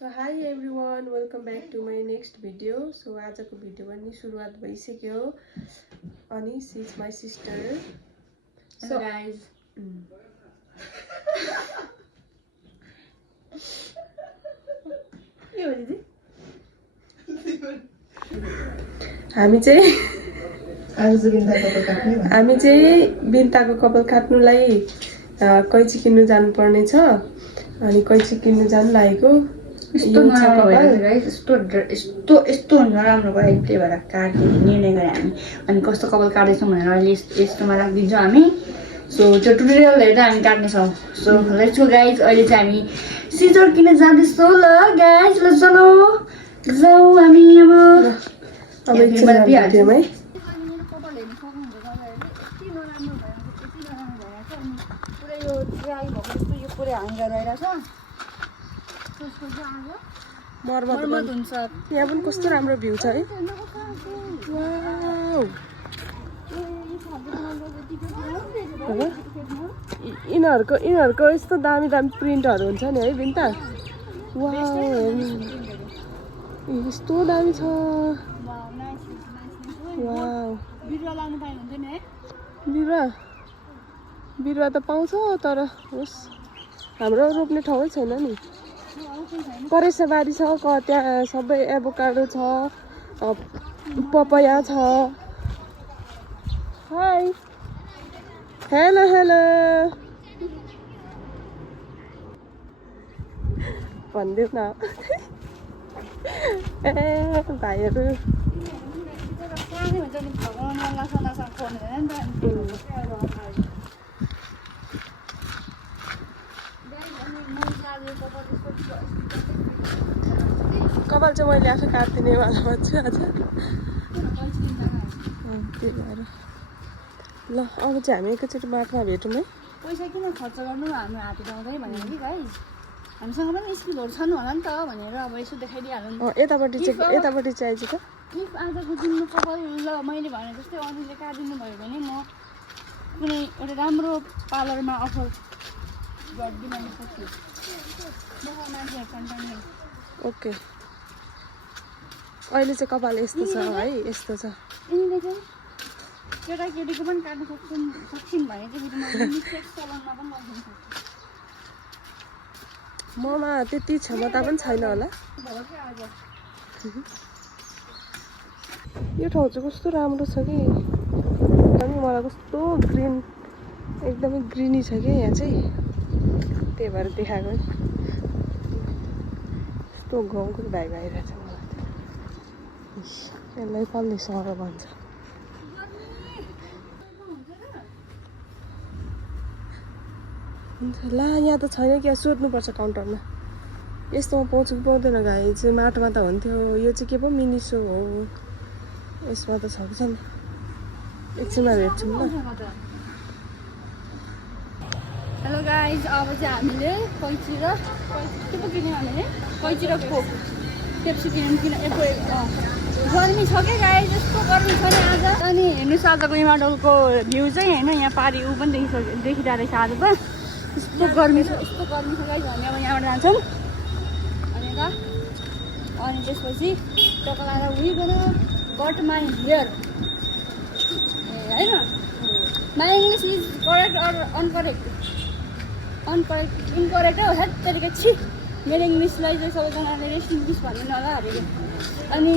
So hi everyone, welcome back to my next video. So आजको video पनि सुरुवात भइसक्यो अनि she is my sister. Hello guys. के हो दिदी? हामी चाहिँ बिन्ताको कपाल काट्नुलाई कैची किन्नु जानुपर्ने छ अनि कैची किन्नु जानु लागेको यस्तो नराम्रो भयो गाइस यस्तो नराम्रो भयो त्यही भएर काट्ने निर्णय गरे हामी अनि कस्तो कपाल काट्दैछौँ भनेर अहिले यस्तोमा राखिदिन्छौँ हामी सो त्यो ट्युटोरियल हेरेर हामी काट्नेछौँ सो लेट्स गो गाइस अहिले चाहिँ हामी सिजर किन्न जाँदैछौँ ल गाइस ल चलो जाऊ हामी अब एकछिन भिडियोमै मर्मत हुन्छ यहाँ पनि कस्तो राम्रो भ्यू छ है वाउ यिनीहरूको यस्तो दामी दामी प्रिन्टहरू हुन्छ नि है बिन्ता वाउ यस्तो दामी छ वाउ बिरुवा त पाउँछ तर होस् हाम्रो रोप्ने ठाउँै छैन नि करेसाबारी छ त्यहाँ सबै एभोकाडो छ पपया छ हाई हेलो हेलो भनिदेऊ न ए भाइहरू कपाल चाहिँ मैले आफै काटिदिने वालामा छु आज त्यही भएर ल अब चाहिँ हामी एकैचोटि बाटोमा भेटौँ है पैसा किन खर्च गर्नु हाम्रो हात उठाउँदै भनेर कि गाइस हामीसँग पनि स्किलहरू छन् होला नि त भनेर अब यसो देखाइदिइहाल्नु यतापट्टि चाहिँ आइज त इफ आजको दिनमा कपाल ल मैले भने जस्तै अरूले काटिदिनु भयो भने म कुनै एउटा राम्रो पार्लरमा अफर गरिदिन सक्छु ओके अहिले चाहिँ कपाल यस्तो छ है यस्तो छ यिनीले चाहिँ केटाकेटीको पनि काट्न सक्छन् भने चाहिँ सेक्स सलनमा पनि गरिदिनु सक्छु ममा त्यति क्षमता पनि छैन होला यो ठाउँ चाहिँ कस्तो राम्रो छ कि एकदमै मलाई कस्तो ग्रिन एकदमै ग्रिनी छ कि यहाँ चाहिँ त्यही भएर देखाएको यस्तो गाउँको भाइ भइरहेछ मलाई यसलाई पल्ले सहर भन्छ हुन्छ ला यहाँ त छैन क्या सोध्नुपर्छ काउन्टरमा यस्तोमा पाउँछ कि पाउँदैन गाई चाहिँ माटोमा त हुन्थ्यो यो चाहिँ के पो मिनी सो हो यसमा त छ कि छैन एकछिनमा भेट्छौँ ल हेलो गाइज अब चाहिँ हामीले कैची र के पो किन्यौँ हामीले कैची र कोक पेप्सी किन्यौँ गर्मी छ क्या गाइज यस्तो गर्मी छ नि आज अनि हेर्नुहोस् आजको हिमाडलको भ्यू चाहिँ होइन यहाँ पारी ऊ पनि देखिरहेको रहेछ आज त यस्तो गर्मी छ गाइज हामी अब यहाँबाट जान्छौँ अनि त्यसपछि टोकलाएर उयोगन कट माई हेयर होइन my English is correct or uncorrect incorrect हो हेट तरिका छि मेरो इङ्ग्लिसलाई चाहिँ सबैजनाले रेस्ट इङ्ग्लिस भन्दैन होला हरेको अनि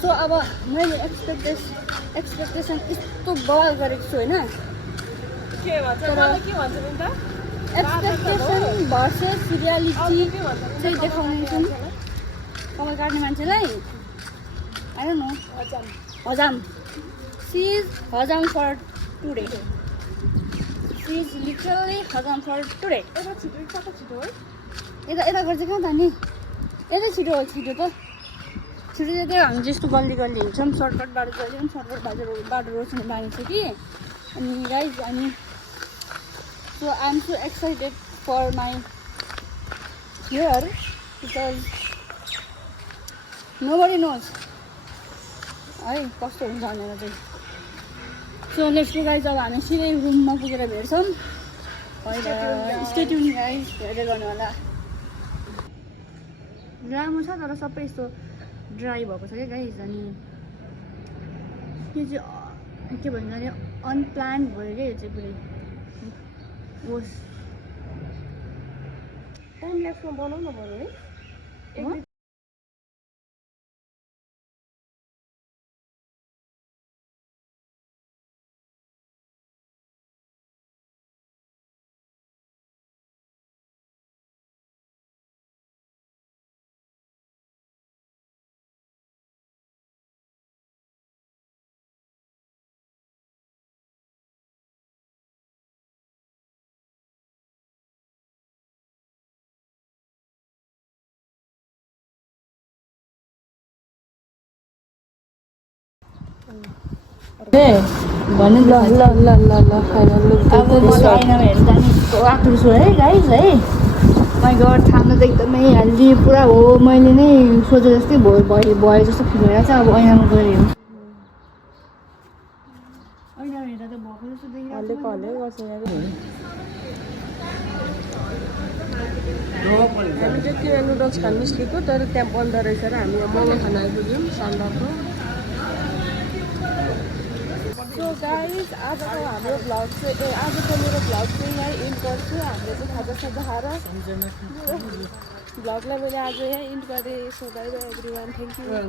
सो अब मैले एक्सपेक्टेसन यस्तो बवाल गरेको छु होइन एक्सपेक्टेसन भर्सेस रियालिटी चाहिँ देखाउनेछौँ कपाल काट्ने मान्छेलाई आई डोन्ट नो हजाम सी इज हजाम for today she is literally हजाम फर टुडे यता गर्छ कहाँ त नि यता छिटो त छिटो चाहिँ त्यो हामी जस्तो गल्ली हिँड्छौँ सर्टकट बाटो जहिले पनि सर्टकट बाटो रोज्ने बानी छ कि अनि गाइज अनि so I am so excited for my here because nobody knows है कस्तो हुन्छ भनेर चाहिँ सो लेट्स गो गाइज अब हामी सिधै रुममा पुगेर भेट्छौँ Stay tuned guys, हेर्दै गर्नु होला। राम्रो छ तर सबै यस्तो ड्राई भएको छ क्या गाइस अनि यो चाहिँ के भन्छ अरे अनप्लान भयो क्या यो चाहिँ पुरै होस् टाइम ल्याप्समा बनाउनु पर्यो है भन्नु ल ल ल ल ल फाइनल लुक अब मलाई आइनामा हेर्नु जाने आएको छु है गाइस है माइ गड ठान्नु त एकदमै हेल्दी पुरा हो मैले नै सोचे जस्तै भयो जस्तो फिल भइरहेको छ अब ऐनामा गएर हेर्नु ऐनामा हेर्दा त भएको जस्तो देखिरहेको हल्ले गर्छ हामी त्यति बेला नुडल्स खान निस्केको तर त्यहाँ बन्द रहेछ र हामी मोमो खान आइपुग्यौँ सन्दर्भको सो गाइज आजको हाम्रो भ्लग चाहिँ आजको मेरो भ्लग चाहिँ यहीँ इन्ड गर्छु हामीले चाहिँ खाजा खाएर भ्लगलाई मैले आज यहीँ इन्ड गरेँ so by by every one thank you